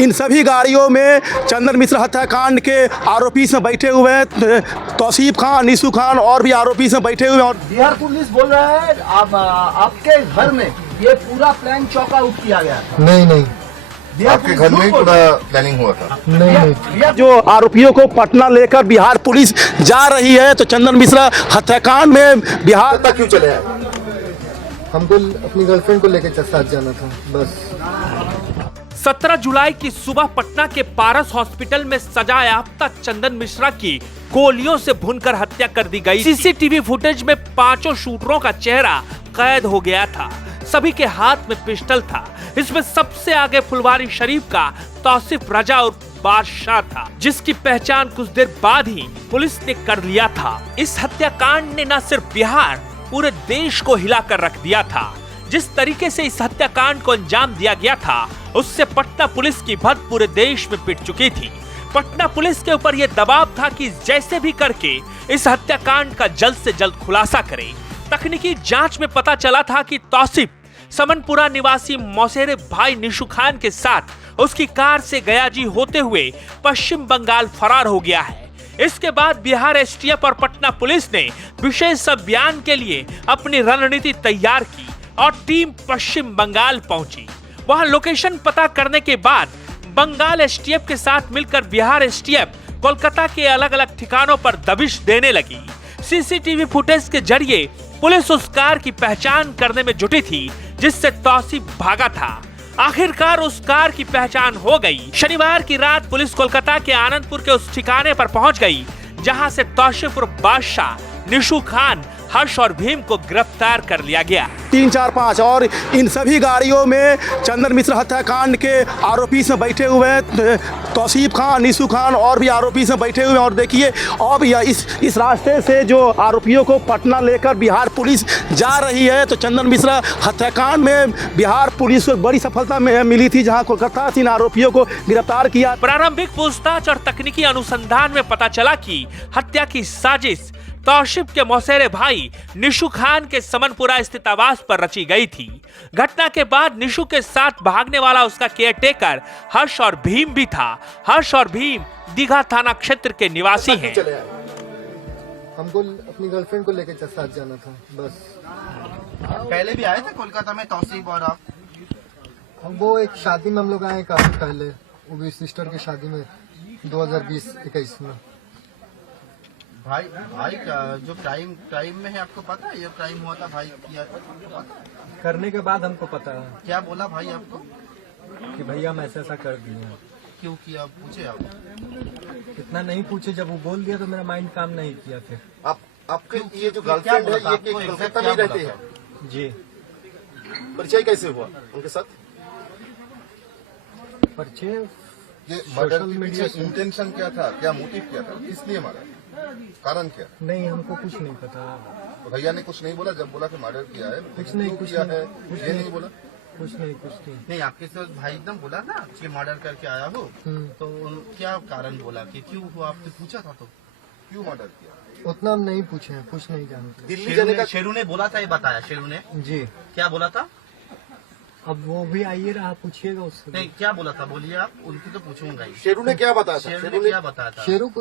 इन सभी गाड़ियों में चंदन मिश्र हत्याकांड के आरोपी से बैठे हुए हैं तौसीफ खान, निशु खान और भी आरोपी से बैठे हुए हैं। और बिहार पुलिस बोल रहा है आपके घर में ये पूरा प्लान चौक आउट किया गया था। नहीं, आपके घर में ही पूरा प्लानिंग हुआ था। नहीं। जो आरोपियों को पटना लेकर बिहार पुलिस जा रही है, तो चंदन मिश्रा हत्याकांड में बिहार तक क्यों चले आए? हमको अपनी गर्लफ्रेंड को लेकर साथ जाना था बस। 17 जुलाई की सुबह पटना के पारस हॉस्पिटल में सजायाफ्ता चंदन मिश्रा की गोलियों से भूनकर हत्या कर दी गई। सीसीटीवी फुटेज में 5 शूटरों का चेहरा कैद हो गया था। सभी के हाथ में पिस्टल था। इसमें सबसे आगे फुलवारी शरीफ का तौसीफ रजा और बादशाह था, जिसकी पहचान कुछ देर बाद ही पुलिस ने कर लिया था। इस हत्याकांड ने न सिर्फ बिहार, पूरे देश को हिलाकर रख दिया था। जिस तरीके से इस हत्याकांड को अंजाम दिया गया था, उससे पटना पुलिस की भद्द पूरे देश में पिट चुकी थी। पटना पुलिस के ऊपर यह दबाव था कि जैसे भी करके इस हत्याकांड का जल्द से जल्द खुलासा करे। तकनीकी जांच में पता चला था कि तौसीफ समनपुरा निवासी मौसेरे भाई निशु खान के साथ उसकी कार से गयाजी होते हुए पश्चिम बंगाल फरार हो गया है। इसके बाद बिहार एसटीएफ और पटना पुलिस ने विशेष अभियान के लिए अपनी रणनीति तैयार की और टीम पश्चिम बंगाल पहुंची। वहां लोकेशन पता करने के बाद बंगाल एसटीएफ के साथ मिलकर बिहार एसटीएफ कोलकाता के अलग अलग ठिकानों पर दबिश देने लगी। सीसीटीवी फुटेज के जरिए पुलिस उस कार की पहचान करने में जुटी थी जिससे तौसीफ भागा था। आखिरकार उस कार की पहचान हो गई। शनिवार की रात पुलिस कोलकाता के आनंदपुर के उस ठिकाने पर पहुंच गई जहां से तौसीफ और बादशाह, निशु खान, हर्ष और भीम को गिरफ्तार कर लिया गया। 3, 4, 5 और इन सभी गाड़ियों में चंदन मिश्र हत्याकांड के आरोपी से बैठे हुए हैं तौसीफ खान, निशु खान और भी आरोपी से बैठे हुए हैं। और देखिए अब इस रास्ते से जो आरोपियों को पटना लेकर बिहार पुलिस जा रही है, तो चंदन मिश्रा हत्याकांड में बिहार पुलिस को बड़ी सफलता मिली थी, जहां कोलकाता से इन आरोपियों को गिरफ्तार किया। प्रारंभिक पूछताछ और तकनीकी अनुसंधान में पता चला कि हत्या की साजिश तौसीफ के मौसेरे भाई निशु खान के समनपुरा स्थित आवास पर रची गई थी। घटना के बाद निशु के साथ भागने वाला उसका केयरटेकर हर्ष और भीम भी था। हर्ष और भीम दीघा थाना क्षेत्र के निवासी हैं। हमको अपनी गर्लफ्रेंड को लेकर साथ जाना था बस। पहले भी आए थे कोलकाता में तौसीफ और आप? वो एक शादी में हम लोग आए काफी पहले, वो भी सिस्टर की शादी में 2020-21 में। भाई का जो टाइम में है आपको पता है ये क्राइम हुआ था भाई किया करने के बाद हमको पता है। क्या बोला भाई आपको? कि भैया हम ऐसा कर दिए। क्यों किया पूछे आप? इतना नहीं पूछे, जब वो बोल दिया तो मेरा माइंड काम नहीं किया फिर। आपके ये जो गर्लफ्रेंड है ये कोलकाता में रहती है? जी। परिचय कैसे हुआ उनके साथ? परिचय ये मर्डर के पीछे इंटेंशन क्या था, क्या मोटिव क्या था, किस लिए मारा, कारण क्या? नहीं, हमको कुछ नहीं पता। तो भैया ने कुछ नहीं बोला जब बोला कि मर्डर किया है? कुछ नहीं, कुछ किया नहीं, है कुछ ये नहीं। नहीं बोला? कुछ नहीं। नहीं आपके साथ भाई एकदम बोला ना कि मर्डर करके आया हो, तो क्या कारण बोला कि क्यों हुआ? आपने पूछा था तो क्यों मर्डर किया? उतना हम नहीं पूछे हैं, कुछ नहीं जानते। दिल्ली जाने का शेरू ने बोला था, ये बताया शेरू ने? जी। क्या बोला था? अब वो भी आइए रहा, पूछिएगा उससे। नहीं क्या बोला था बोलिए आप, उनकी तो पूछूंगा ही। शेरू ने क्या बताया था? शेरू ने क्या बताया था? शेरू को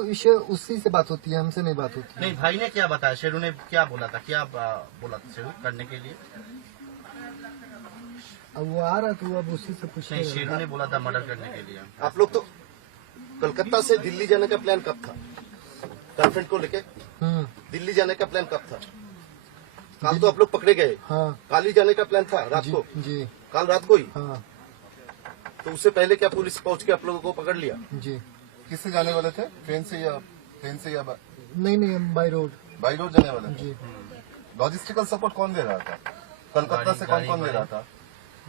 उसी से बात होती है, हमसे नहीं बात होती। नहीं भाई ने क्या बताया? शेरू ने क्या बोला था, क्या बोला था शेरू करने के लिए? अब वो आ रहा तो अब उसी से नहीं पूछिए। शेरू ने बोला था मर्डर करने के लिए। आप लोग तो कलकत्ता से दिल्ली जाने का प्लान कब था? गर्लफ्रेंड को लेके दिल्ली जाने का प्लान कब था? कल तो आप लोग पकड़े गए। हाँ। काल ही जाने का प्लान था रात को? जी। कल रात को ही? हाँ तो उससे पहले क्या पुलिस पहुंच के आप लोगों को पकड़ लिया? जी। किससे जाने वाले थे? ट्रेन से या नहीं हम बाई रोड जाने वाले थे? जी। लॉजिस्टिकल सपोर्ट कौन दे रहा था? कलकत्ता से कौन दे रहा था?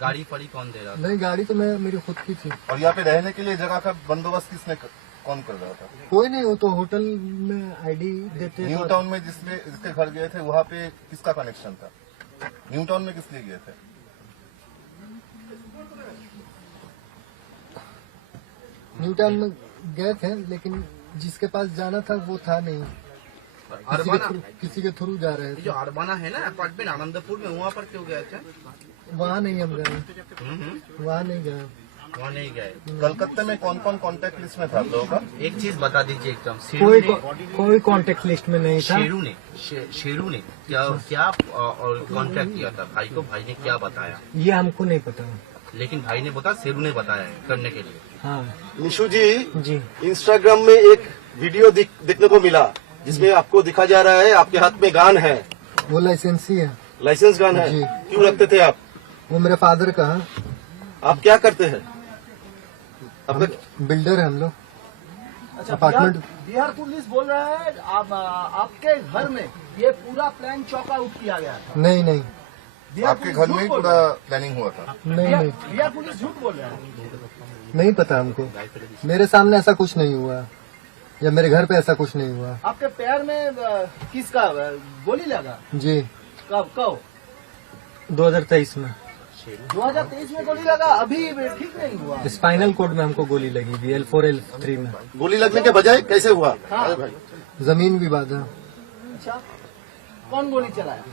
गाड़ी फड़ी कौन दे रहा था? नहीं, गाड़ी तो मेरी खुद की थी। और यहाँ पे रहने के लिए जगह का बंदोबस्त कौन कर रहा था? कोई नहीं, वो तो होटल में आईडी देते। न्यू टाउन में जिसके घर गए थे वहाँ पे किसका कनेक्शन था? न्यू टाउन में किस लिए गए थे? न्यू टाउन में गए थे, लेकिन जिसके पास जाना था वो था नहीं, किसी के थ्रू जा रहे थे। जो अरबाना है ना अपार्टमेंट आनंदपुर में, वहाँ पर क्यों गए थे? वहाँ नहीं हम गए, वहाँ नहीं गए। वहाँ नहीं गए। कलकत्ता में कौन कौन कॉन्टेक्ट लिस्ट में था आप लोगों का? एक चीज बता दीजिए एकदम, कोई कांटेक्ट लिस्ट में नहीं था। शेरू ने क्या क्या और कांटेक्ट किया था भाई को? भाई ने क्या बताया? ये हमको नहीं पता। लेकिन भाई ने बताया, शेरू ने बताया है करने के लिए। हाँ निशु जी, जी। इंस्टाग्राम में एक वीडियो देखने को मिला जिसमें आपको दिखा जा रहा है आपके हाथ में गान है, वो लाइसेंसी है। लाइसेंस गान है। जी। क्यों रखते थे आप? वो मेरे फादर का है। आप क्या करते हैं? आपका बिल्डर है हम लोग। अच्छा, अपार्टमेंट। बिहार पुलिस बोल रहा है आपके घर में ये पूरा प्लान चौक आउट किया गया है। नहीं नहीं आपके घर में ही पूरा प्लानिंग हुआ था? नहीं बिहार पुलिस झूठ बोल रहा है। नहीं पता हमको। मेरे सामने ऐसा कुछ नहीं हुआ या मेरे घर पे ऐसा कुछ नहीं हुआ। आपके पैर में किसका गोली लगा? जी। कब? 2023 में 2023 में गोली लगा। अभी ठीक नहीं हुआ। स्पाइनल कोड में हमको गोली लगी थी, L4 L3 में। गोली लगने के बजाय कैसे हुआ? हाँ। जमीन विवाद है। अच्छा, कौन गोली चलाया?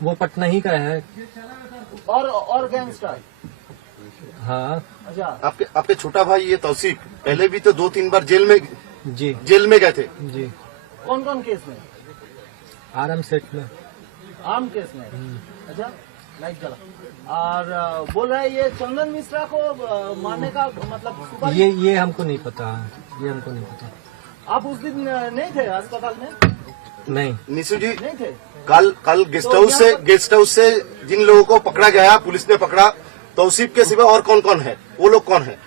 वो पटना ही का है। और गैंगस्टर? हाँ अच्छा, आपके छोटा भाई ये तौसीफ पहले भी तो 2-3 बार जेल में गए थे। जी। कौन कौन केस में? आराम सेट में। आम केस में। अच्छा, लाइट जला। और बोल रहे हैं ये चंदन मिश्रा को मारने का मतलब सुपारी? ये हमको नहीं पता। ये हमको नहीं पता। आप उस दिन नहीं थे अस्पताल में? नहीं। निशु जी, नहीं थे। कल गेस्ट हाउस से जिन लोगों को पकड़ा गया, पुलिस ने पकड़ा, तौसीफ के सिवा और कौन कौन है? वो लोग कौन है?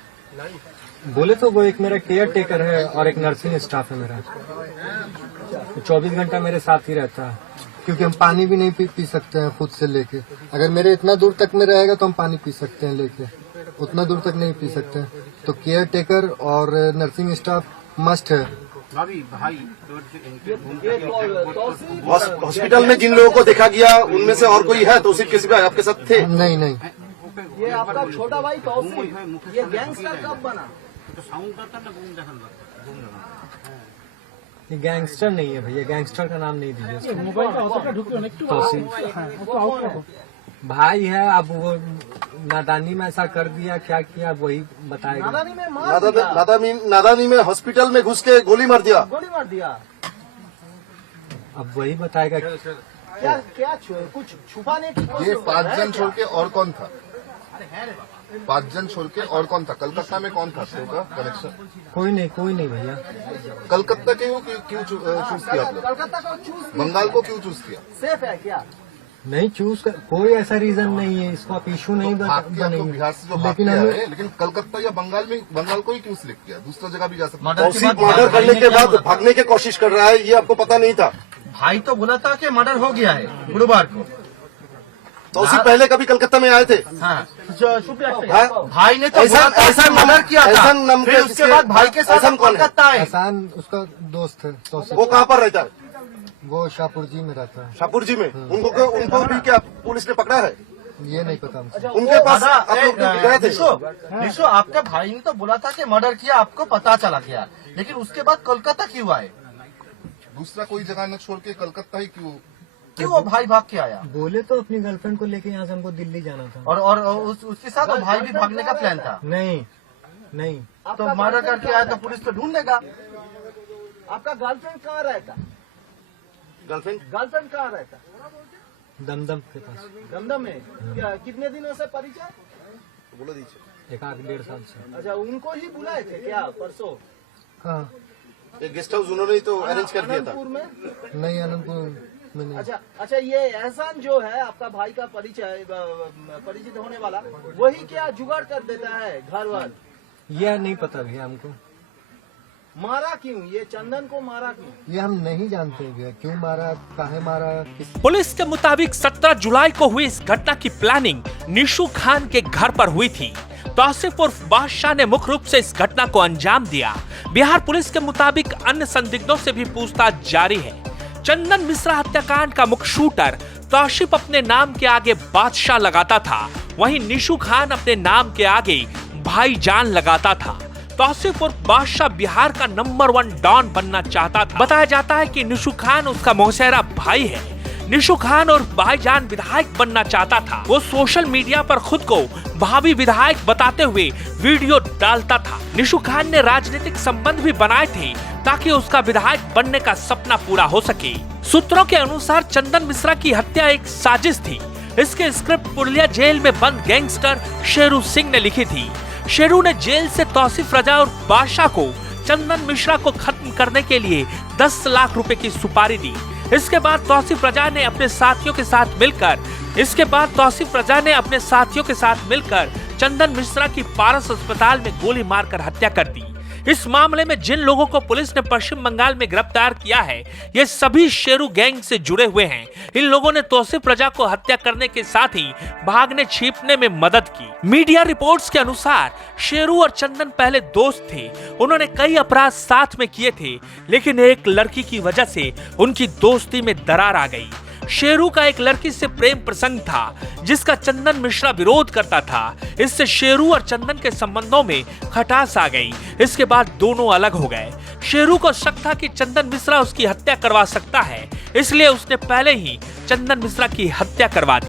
बोले तो वो एक मेरा केयर टेकर है और एक नर्सिंग स्टाफ है मेरा। 24 घंटा मेरे साथ ही रहता है। क्योंकि हम पानी भी नहीं पी सकते हैं खुद से लेके। अगर मेरे इतना दूर तक में रहेगा तो हम पानी पी सकते हैं लेके, उतना दूर तक नहीं पी सकते हैं। तो केयर टेकर और नर्सिंग स्टाफ मस्ट है। हॉस्पिटल में जिन लोगों को देखा गया उनमें से और कोई है तौसीफ के सिवा आपके साथ थे? नहीं नहीं। ये आपका छोटा भाई तौसीफ ये गैंगस्टर कब बना? ये गैंगस्टर नहीं है भैया, गैंगस्टर का नाम नहीं दीजिए। तौसीफ भाई है। अब वो नादानी में ऐसा कर दिया, क्या किया वही बताएगा। नादानी में मार दिया। नादानी में हॉस्पिटल में घुस के गोली मार दिया। गोली मार दिया। अब वही बताएगा। क्या कुछ छुपाने की कोशिश ये कर रहा 5 है जन क्या? छोड़ के और कौन था? 5 जन छोड़ के और कौन था? कलकत्ता में कौन था आपका कनेक्शन? कोई नहीं भैया। कलकत्ता के क्यों चूज किया आप लोग? कलकत्ता को चूज बंगाल को क्यों चूज किया? सेफ है क्या? नहीं चूज कर, कोई ऐसा रीजन नहीं है। इसको आप इशू नहीं भाग के आप लोग बनेंगे। बिहार से जो भाग लेकिन के हम आए, लेकिन कलकत्ता या बंगाल को ही क्यों सिलेक्ट किया? दूसरा जगह भी जा सकता। तौसीफ मर्डर करने के बाद भागने की कोशिश कर रहा है, ये आपको पता नहीं था? भाई तो बोला था कि मर्डर हो गया है गुरुवार को। तौसीफ पहले कभी कलकत्ता में आए थे? हाँ, हाँ? भाई ने तो बोला था ऐसा कि मर्डर किया था। ऐसा नाम फिर उसके बाद भाई के साथ ऐसा कौन है? कलकत्ता आए। एहसान उसका दोस्त है तौसीफ। वो कहाँ पर रहता है? वो शाहपुर जी में रहता है। शाहपुर जी में। उनको भी क्या पुलिस ने पकड़ा है? ये नहीं पता हमको। उनके पास आप लोग गए थे? निशो, आपके भाई ने तो बोला था कि मर्डर किया, आपको पता चला गया, लेकिन उसके बाद कोलकाता क्यों आए? दूसरा कोई जगह न छोड़ के कलकत्ता ही क्यों? क्यों वो भाई भाग के आया? बोले तो अपनी गर्लफ्रेंड को लेके यहाँ से हमको दिल्ली जाना था। और उसके साथ वो भाई भी भागने का प्लान था। नहीं तो मर्डर करके आया तो पुलिस तो ढूंढ लेगा। आपका गर्लफ्रेंड कहाँ रहता? गर्लफ्रेंड कहाँ रहता? दमदम के पास। दमदम में। कितने दिनों से परिचय? बोलो दीजिए। 1-1.5 साल से। अच्छा, उनको ही बुलाए थे क्या परसों? हाँ। एक गेस्ट हाउस उन्होंने ही तो अरेंज कर दिया था। आनंदपुर में? नहीं आनंदपुर में नहीं। अच्छा, ये एहसान जो है आपका भाई का परिचित होने वाला, वही क्या जुगाड़ कर देता है घर वर? यह नहीं पता भैया हमको। मारा क्यों? ये चंदन को मारा क्यों? ये हम नहीं जानते भैया, क्यों मारा, काहे मारा, किस। पुलिस के मुताबिक 17 जुलाई को हुई इस घटना की प्लानिंग निशु खान के घर पर हुई थी। तौसीफ उर्फ बादशाह ने मुख्य रूप से इस घटना को अंजाम दिया। बिहार पुलिस के मुताबिक अन्य संदिग्धों से भी पूछताछ जारी है। चंदन मिश्रा हत्याकांड का मुख्य शूटर तौसीफ अपने नाम के आगे बादशाह लगाता था, वहीं निशु खान अपने नाम के आगे भाईजान लगाता था। तौसीफ उर्फ बादशाह बिहार का नंबर 1 डॉन बनना चाहता था। बताया जाता है कि निशु खान उसका मौसेरा भाई है। निशु खान और भाईजान विधायक बनना चाहता था। वो सोशल मीडिया पर खुद को भावी विधायक बताते हुए वीडियो डालता था। निशु खान ने राजनीतिक संबंध भी बनाए थे ताकि उसका विधायक बनने का सपना पूरा हो सके। सूत्रों के अनुसार चंदन मिश्रा की हत्या एक साजिश थी। इसके स्क्रिप्ट पुरुलिया जेल में बंद गैंगस्टर शेरू सिंह ने लिखी थी। शेरू ने जेल से तौसीफ रजा और बादशाह को चंदन मिश्रा को खत्म करने के लिए 10 लाख रुपए की सुपारी दी। इसके बाद तौसीफ रजा ने अपने साथियों के साथ मिलकर चंदन मिश्रा की पारस अस्पताल में गोली मारकर हत्या कर दी। इस मामले में जिन लोगों को पुलिस ने पश्चिम बंगाल में गिरफ्तार किया है, ये सभी शेरू गैंग से जुड़े हुए हैं। इन लोगों ने तौसीफ रजा को हत्या करने के साथ ही भागने छिपने में मदद की। मीडिया रिपोर्ट्स के अनुसार शेरू और चंदन पहले दोस्त थे। उन्होंने कई अपराध साथ में किए थे, लेकिन एक लड़की की वजह से उनकी दोस्ती में दरार आ गई। शेरू का एक लड़की से प्रेम प्रसंग था जिसका चंदन मिश्रा विरोध करता था। इससे शेरू और चंदन के संबंधों में खटास आ गई। इसके बाद दोनों अलग हो गए। शेरू को शक था कि चंदन मिश्रा उसकी हत्या करवा सकता है, इसलिए उसने पहले ही चंदन मिश्रा की हत्या करवा दी।